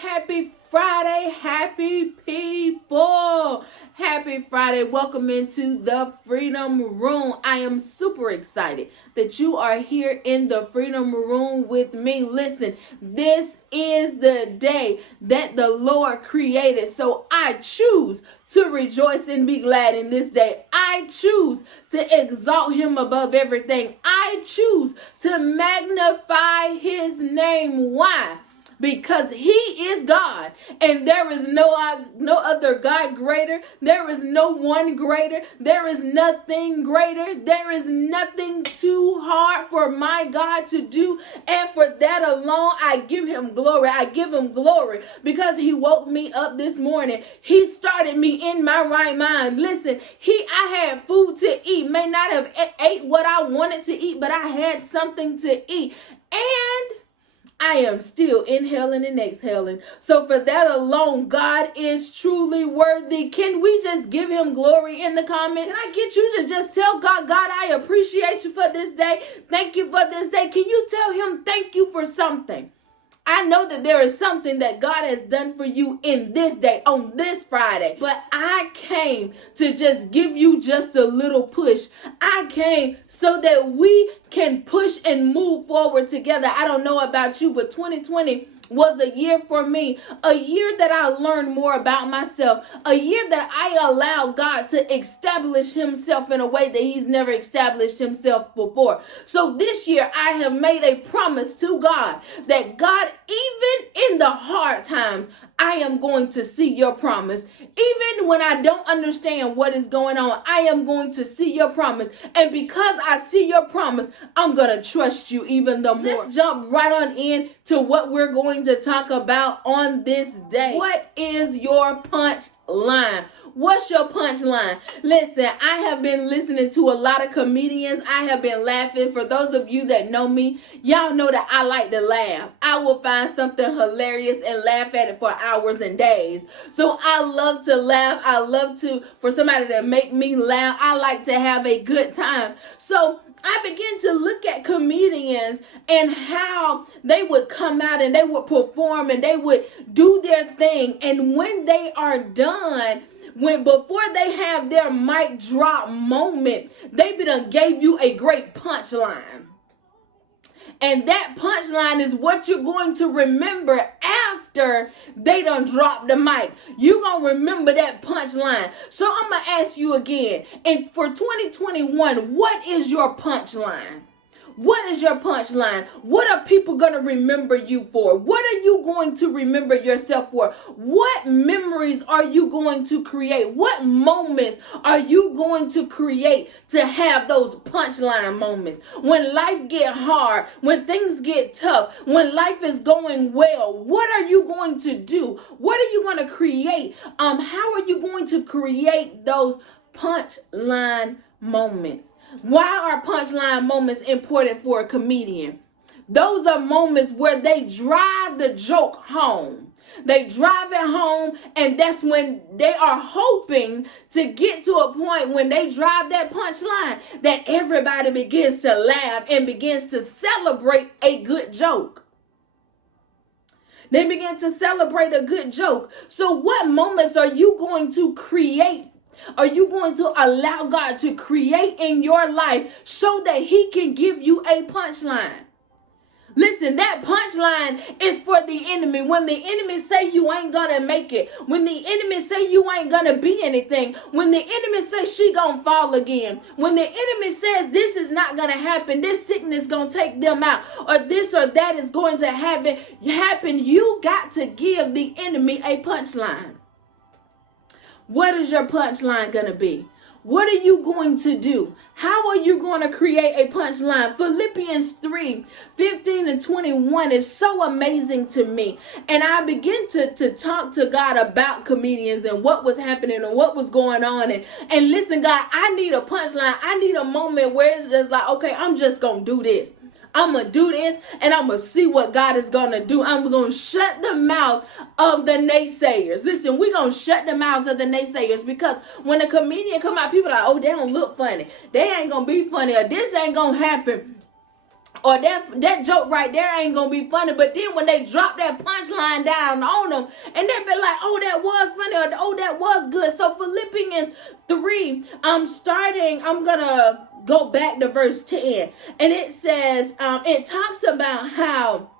Happy Friday, happy people. Happy Friday. Welcome into the Freedom Room. I am super excited that you are here in the Freedom Room with me. Listen, this is the day that the Lord created. So I choose to rejoice and be glad in this day. I choose to exalt him above everything. I choose to magnify his name. Why? Because he is God and there is no other God greater. There is no one greater. There is nothing greater. There is nothing too hard for my God to do. And for that alone, I give him glory. I give him glory because he woke me up this morning. He started me in my right mind. Listen, I had food to eat. May not have ate what I wanted to eat, but I had something to eat. And I am still inhaling and exhaling. So for that alone, God is truly worthy. Can we just give him glory in the comments? Can I get you to just tell God, I appreciate you for this day. Thank you for this day. Can you tell him thank you for something? I know that there is something that God has done for you in this day, on this Friday. But I came to just give you just a little push. I came so that we can push and move forward together. I don't know about you, but 2020 was a year for me, a year that I learned more about myself, a year that I allowed God to establish himself in a way that he's never established himself before. So this year I have made a promise to God that God, even in the hard times, I am going to see your promise. Even when I don't understand what is going on, I am going to see your promise. And because I see your promise, I'm going to trust you even the more. Let's jump right on in to what we're going to talk about on this day. What is your punch line? What's your punchline? Listen, I have been listening to a lot of comedians. I have been laughing. For those of you that know me, y'all know that I like to laugh. I will find something hilarious and laugh at it for hours and days. So I love to laugh. I love for somebody to make me laugh. I like to have a good time. So I began to look at comedians and how they would come out and they would perform and they would do their thing. And when they are done, before they have their mic drop moment, they done gave you a great punchline. And that punchline is what you're going to remember after they done dropped the mic. You're going to remember that punchline. So I'm going to ask you again. And for 2021, what is your punchline? What is your punchline? What are people going to remember you for? What are you going to remember yourself for? What memories are you going to create? What moments are you going to create to have those punchline moments? When life get hard, when things get tough, when life is going well, what are you going to do? What are you going to create? How are you going to create those punchline moments? Why are punchline moments important for a comedian? Those are moments where they drive the joke home. They drive it home, and that's when they are hoping to get to a point when they drive that punchline that everybody begins to laugh and begins to celebrate a good joke. They begin to celebrate a good joke. So what moments are you going to create? Are you going to allow God to create in your life so that he can give you a punchline? Listen, that punchline is for the enemy. When the enemy say you ain't gonna make it, when the enemy say you ain't gonna be anything, when the enemy say she gonna fall again, when the enemy says this is not gonna happen, this sickness gonna take them out, or this or that is going to happen, you got to give the enemy a punchline. What is your punchline going to be? What are you going to do? How are you going to create a punchline? Philippians 3:15-21 is so amazing to me. And I begin to talk to God about comedians and what was happening and what was going on. And listen, God, I need a punchline. I need a moment where it's just like, okay, I'm just going to do this. I'm going to do this and I'm going to see what God is going to do. I'm going to shut the mouth of the naysayers. Listen, we're going to shut the mouths of the naysayers because when a comedian come out, people are like, oh, they don't look funny. They ain't going to be funny or this ain't going to happen. or that joke right there ain't gonna be funny. But then when they drop that punchline down on them, and they be like, oh, that was funny, or oh, that was good. So Philippians 3, I'm gonna go back to verse 10, and it says, it talks about how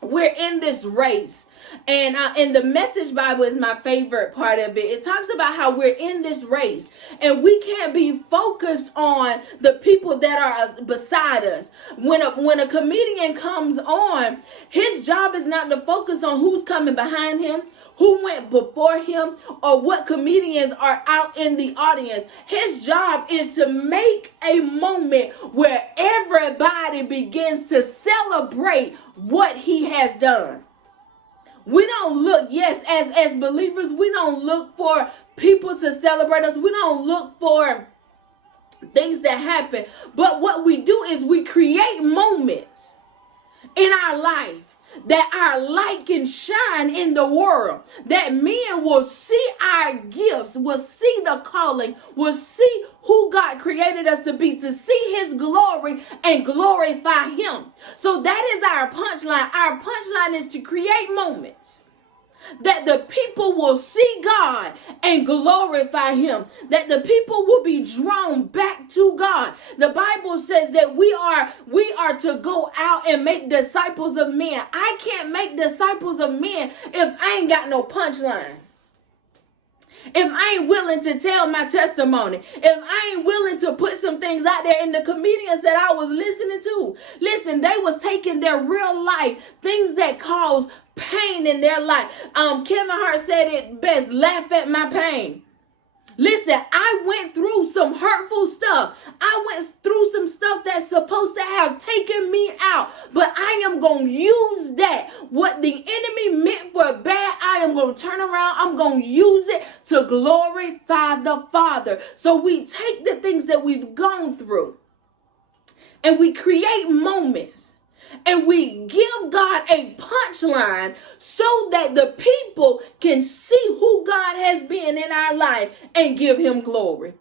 we're in this race. And the Message Bible is my favorite part of it. It talks about how we're in this race and we can't be focused on the people that are beside us. When a comedian comes on, his job is not to focus on who's coming behind him, who went before him, or what comedians are out in the audience. His job is to make a moment where everybody begins to celebrate what he has done. We don't look, yes, as believers, we don't look for people to celebrate us. We don't look for things that happen. But what we do is we create moments in our life that our light can shine in the world, that men will see our gifts, will see the calling, will see who God created us to be, to see his glory and glorify him. So that is our punchline. Our punchline is to create moments that the people will see God and glorify him, that the people will be drawn back to God. The Bible says that we are to go out and make disciples of men. I can't make disciples of men if I ain't got no punchline. If I ain't willing to tell my testimony, if I ain't willing to put some things out there. And the comedians that I was listening to, listen, they was taking their real life, things that cause pain in their life. Kevin Hart said it best, laugh at my pain. Listen, I went through some hurtful stuff. I went through some stuff that's supposed to have taken me out. But I am going to use that. What the enemy meant for bad, I am going to turn around. I'm going to use it to glorify the Father. So we take the things that we've gone through and we create moments. And we give God a punchline so that the people can see who God has been in our life and give him glory.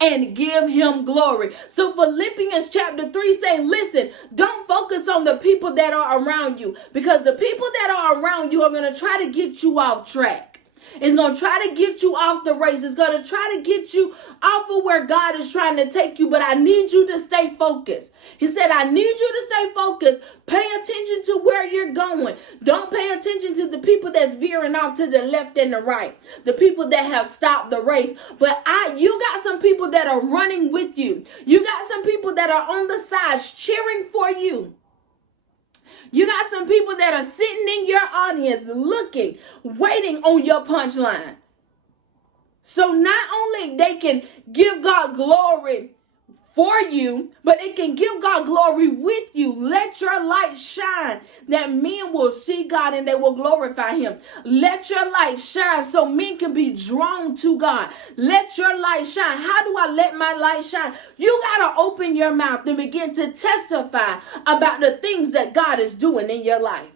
And give him glory. So Philippians chapter 3 say, listen, don't focus on the people that are around you, because the people that are around you are going to try to get you off track. It's going to try to get you off the race. It's going to try to get you off of where God is trying to take you. But I need you to stay focused. He said, I need you to stay focused. Pay attention to where you're going. Don't pay attention to the people that's veering off to the left and the right. The people that have stopped the race. But you got some people that are running with you. You got some people that are on the sides cheering for you. You got some people that are sitting in your audience looking, waiting on your punchline. So not only they can give God glory for you, but they can give God glory with you. Let your light shine that men will see God and they will glorify him. Let your light shine so men can be drawn to God. Let your light shine. How do I let my light shine? You got to open your mouth and begin to testify about the things that God is doing in your life.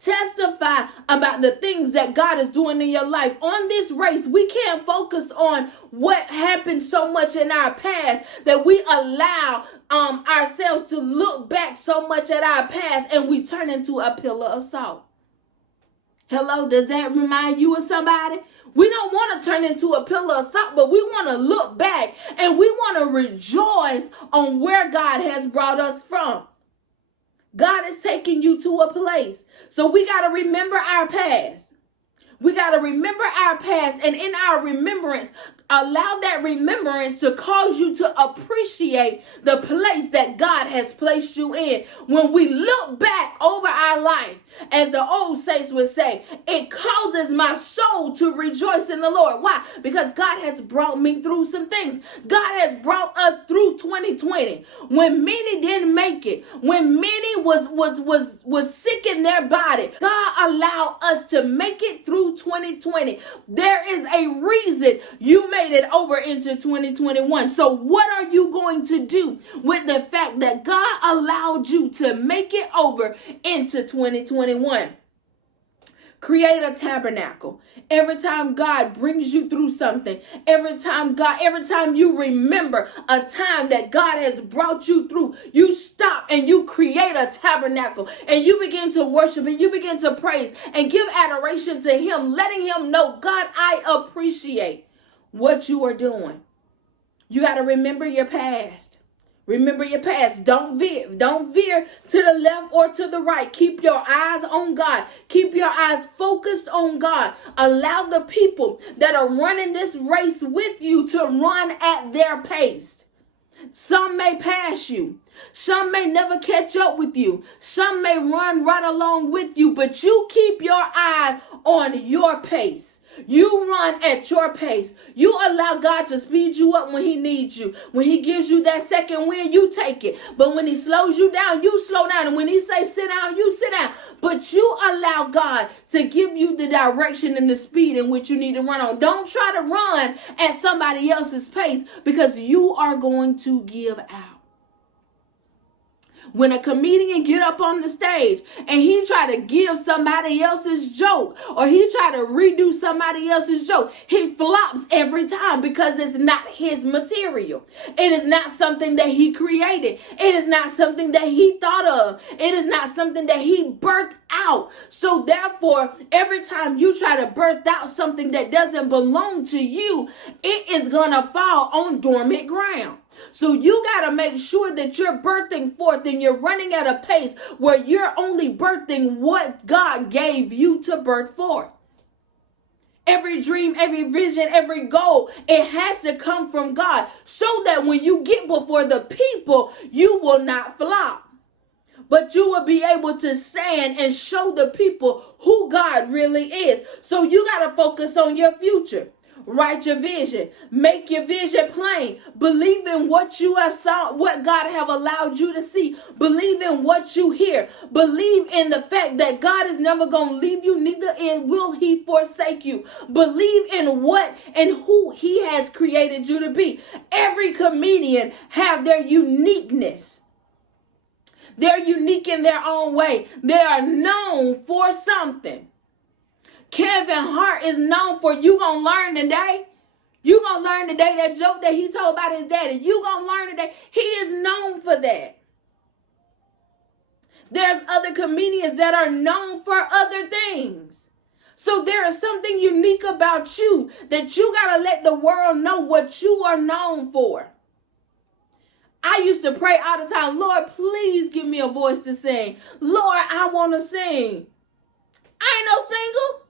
Testify about the things that God is doing in your life. On this race, we can't focus on what happened so much in our past that we allow ourselves to look back so much at our past and we turn into a pillar of salt. Hello, does that remind you of somebody? We don't want to turn into a pillar of salt, but we want to look back and we want to rejoice on where God has brought us from. God is taking you to a place. So we got to remember our past. We got to remember our past, and in our remembrance, allow that remembrance to cause you to appreciate the place that God has placed you in. When we look back over our life, as the old saints would say, it causes my soul to rejoice in the Lord. Why? Because God has brought me through some things. God has brought us through 2020. When many didn't make it, when many was sick in their body, God allowed us to make it through 2020. There is a reason you made it over into 2021. So what are you going to do with the fact that God allowed you to make it over into 2021? Create a tabernacle. Every time God brings you through something, every time you remember a time that God has brought you through, you stop and you create a tabernacle and you begin to worship and you begin to praise and give adoration to him, letting him know, God, I appreciate what you are doing. You got to remember your past. Remember your past. Don't veer to the left or to the right. Keep your eyes on God. Keep your eyes focused on God. Allow the people that are running this race with you to run at their pace. Some may pass you. Some may never catch up with you. Some may run right along with you, but you keep your eyes on your pace. You run at your pace. You allow God to speed you up when he needs you. When he gives you that second wind, you take it. But when he slows you down, you slow down. And when he says sit down, you sit down. But you allow God to give you the direction and the speed in which you need to run on. Don't try to run at somebody else's pace because you are going to give out. When a comedian get up on the stage and he try to give somebody else's joke or he try to redo somebody else's joke, he flops every time because it's not his material. It is not something that he created. It is not something that he thought of. It is not something that he birthed out. So therefore, every time you try to birth out something that doesn't belong to you, it is going to fall on dormant ground. So you got to make sure that you're birthing forth and you're running at a pace where you're only birthing what God gave you to birth forth. Every dream, every vision, every goal, it has to come from God so that when you get before the people, you will not flop. But you will be able to stand and show the people who God really is. So you got to focus on your future. Write your vision. Make your vision plain. Believe in what you have saw, what God have allowed you to see. Believe in what you hear. Believe in the fact that God is never going to leave you, neither will he forsake you. Believe in what and who he has created you to be. Every comedian have their uniqueness. They're unique in their own way. They are known for something. Kevin Hart is known for, you gonna learn today. You gonna learn today that joke that he told about his daddy. You gonna learn today. He is known for that. There's other comedians that are known for other things. So there is something unique about you that you gotta let the world know what you are known for. I used to pray all the time, Lord, please give me a voice to sing. Lord, I want to sing. I ain't no single.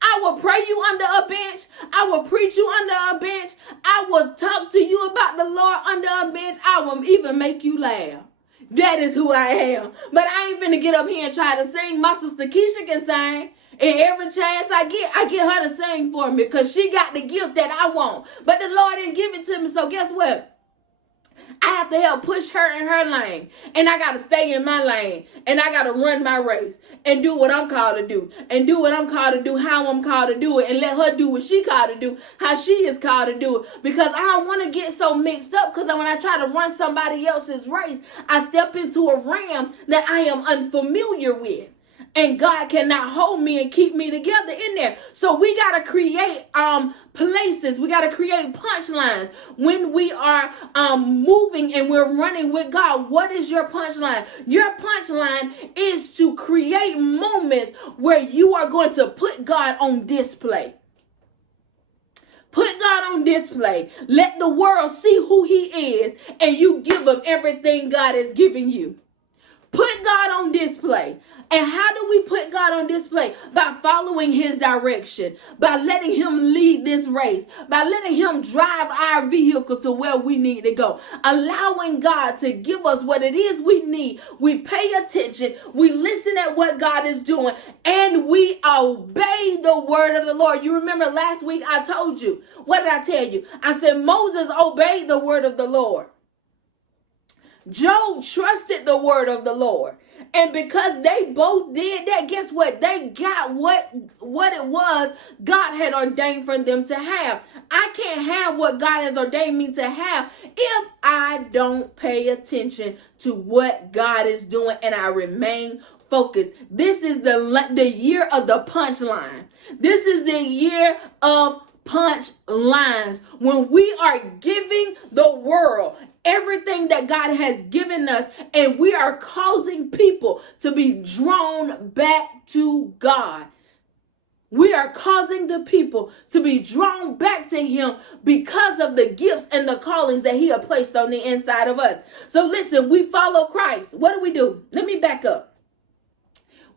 I will pray you under a bench. I will preach you under a bench. I will talk to you about the Lord under a bench. I will even make you laugh. That is who I am. But I ain't finna get up here and try to sing. My sister Keisha can sing. And every chance I get her to sing for me because she got the gift that I want. But the Lord didn't give it to me. So guess what? I have to help push her in her lane. And I got to stay in my lane. And I got to run my race. And do what I'm called to do. And do what I'm called to do, how I'm called to do it. And let her do what she called to do, how she is called to do it. Because I don't want to get so mixed up. Because when I try to run somebody else's race, I step into a realm that I am unfamiliar with. And God cannot hold me and keep me together in there. So we got to create places. We got to create punchlines. When we are moving and we're running with God, what is your punchline? Your punchline is to create moments where you are going to put God on display. Put God on display. Let the world see who he is, and you give him everything God has given you. Put God on display. And how do we put God on display? By following his direction, by letting him lead this race, by letting him drive our vehicle to where we need to go, allowing God to give us what it is we need. We pay attention, we listen at what God is doing, and we obey the word of the Lord. You remember last week I told you, what did I tell you? I said Moses obeyed the word of the Lord. Job trusted the word of the Lord. And because they both did that, guess what? They got what it was God had ordained for them to have. I can't have what God has ordained me to have if I don't pay attention to what God is doing and I remain focus. This is the year of the punchline. This is the year of punch lines, when we are giving the world everything that God has given us, and we are causing people to be drawn back to God. We are causing the people to be drawn back to him because of the gifts and the callings that he has placed on the inside of us. So listen, we follow Christ. What do? Let me back up.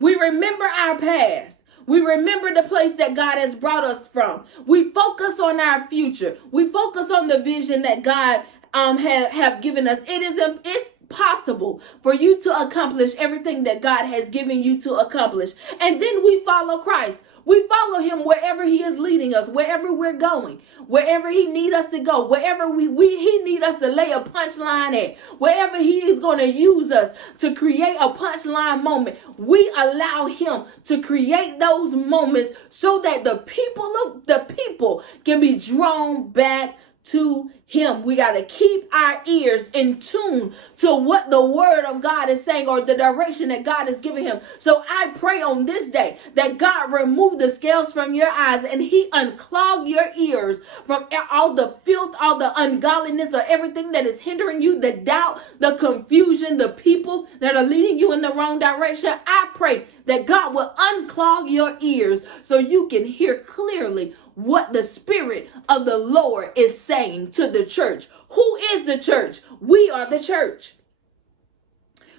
We remember our past. We remember the place that God has brought us from. We focus on our future. We focus on the vision that God have given us. It's possible for you to accomplish everything that God has given you to accomplish. And then we follow Christ. We follow him wherever he is leading us, wherever we're going, wherever he need us to go, wherever he need us to lay a punchline at, wherever he is going to use us to create a punchline moment. We allow him to create those moments so that the people can be drawn back to him. We got to keep our ears in tune to what the word of God is saying, or the direction that God is giving him. So I pray on this day that God remove the scales from your eyes and he unclog your ears from all the filth, all the ungodliness, or everything that is hindering you, the doubt, the confusion, the people that are leading you in the wrong direction. I pray that God will unclog your ears so you can hear clearly what the Spirit of the Lord is saying to the church. Who is the church? We are the church.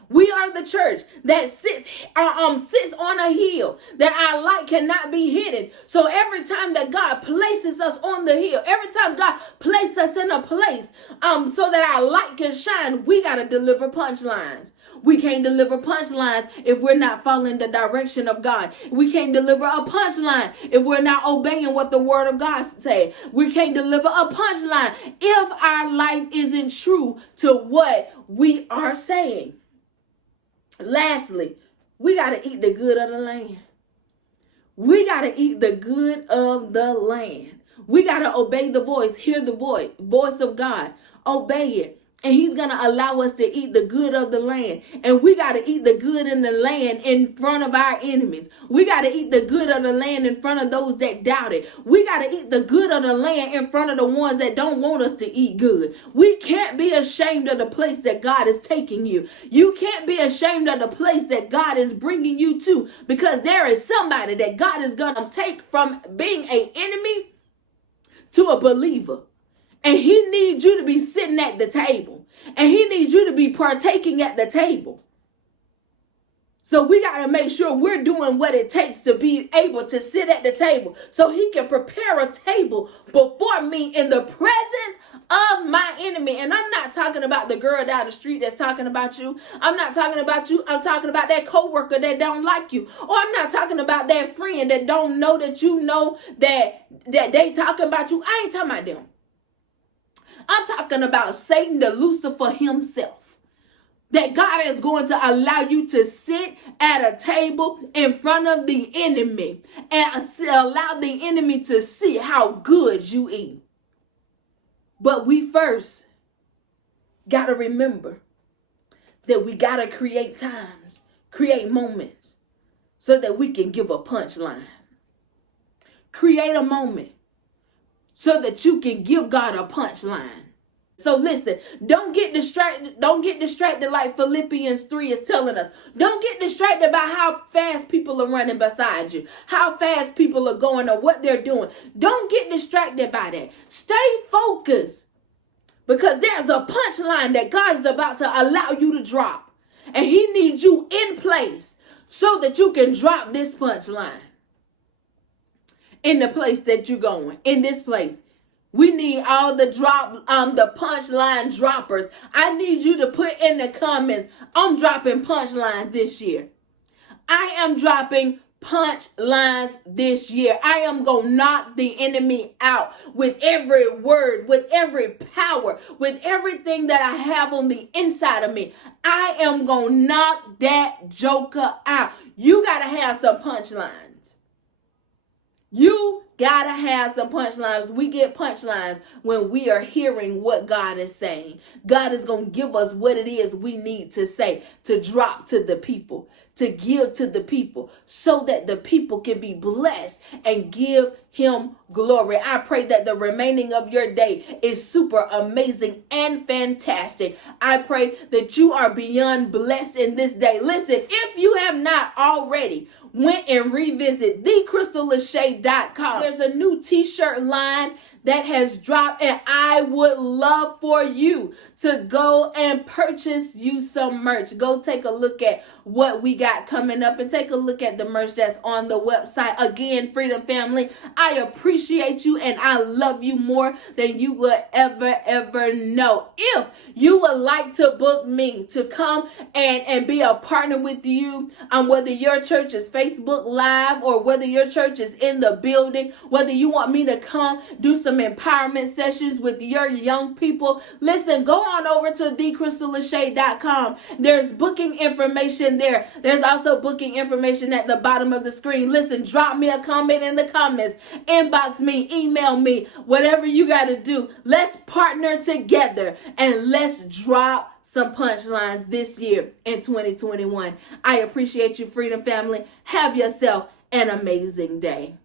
We are the church that sits on a hill, that our light cannot be hidden. So every time that God places us on the hill, every time God places us in a place so that our light can shine, we got to deliver punchlines. We can't deliver punchlines if we're not following the direction of God. We can't deliver a punchline if we're not obeying what the word of God says. We can't deliver a punchline if our life isn't true to what we are saying. Lastly, we got to eat the good of the land. We got to eat the good of the land. We got to obey the voice, hear the voice of God, obey it. And he's going to allow us to eat the good of the land. And we got to eat the good in the land in front of our enemies. We got to eat the good of the land in front of those that doubt it. We got to eat the good of the land in front of the ones that don't want us to eat good. We can't be ashamed of the place that God is taking you. You can't be ashamed of the place that God is bringing you to, because there is somebody that God is going to take from being an enemy to a believer. And he needs you to be sitting at the table. And he needs you to be partaking at the table. So we got to make sure we're doing what it takes to be able to sit at the table, so he can prepare a table before me in the presence of my enemy. And I'm not talking about the girl down the street that's talking about you. I'm not talking about you. I'm talking about that coworker that don't like you. Or I'm not talking about that friend that don't know that you know that they talking about you. I ain't talking about them. I'm talking about Satan, the Lucifer himself. That God is going to allow you to sit at a table in front of the enemy and allow the enemy to see how good you eat. But we first got to remember that we got to create times, create moments so that we can give a punchline. Create a moment so that you can give God a punchline. So listen, don't get distracted. Don't get distracted like Philippians 3 is telling us. Don't get distracted by how fast people are running beside you, how fast people are going, or what they're doing. Don't get distracted by that. Stay focused, because there's a punchline that God is about to allow you to drop. And he needs you in place so that you can drop this punchline. In the place that you're going, in this place, we need all the punchline droppers. I need you to put in the comments, I'm dropping punchlines this year. I am dropping punchlines this year. I am going to knock the enemy out with every word, with every power, with everything that I have on the inside of me. I am going to knock that joker out. You got to have some punchlines. You gotta have some punchlines. We get punchlines when we are hearing what God is saying. God is gonna give us what it is we need to say, to drop to the people, to give to the people, so that the people can be blessed and give him glory. I pray that the remaining of your day is super amazing and fantastic. I pray that you are beyond blessed in this day. Listen, if you have not already went and revisit thecrystallachey.com, there's a new t-shirt line that has dropped, and I would love for you to go and purchase you some merch. Go take a look at what we got coming up and take a look at the merch that's on the website. Again, Freedom Family, I appreciate you and I love you more than you would ever know. If you would like to book me to come and be a partner with you, whether your church is Facebook Live or whether your church is in the building, whether you want me to come do some empowerment sessions with your young people, listen, go on over to thecrystallachey.com. There's booking information there. There's also booking information at the bottom of the screen. Listen, drop me a comment in the comments, inbox me, email me, whatever you got to do. Let's partner together and let's drop some punchlines this year in 2021. I appreciate you, Freedom Family. Have yourself an amazing day.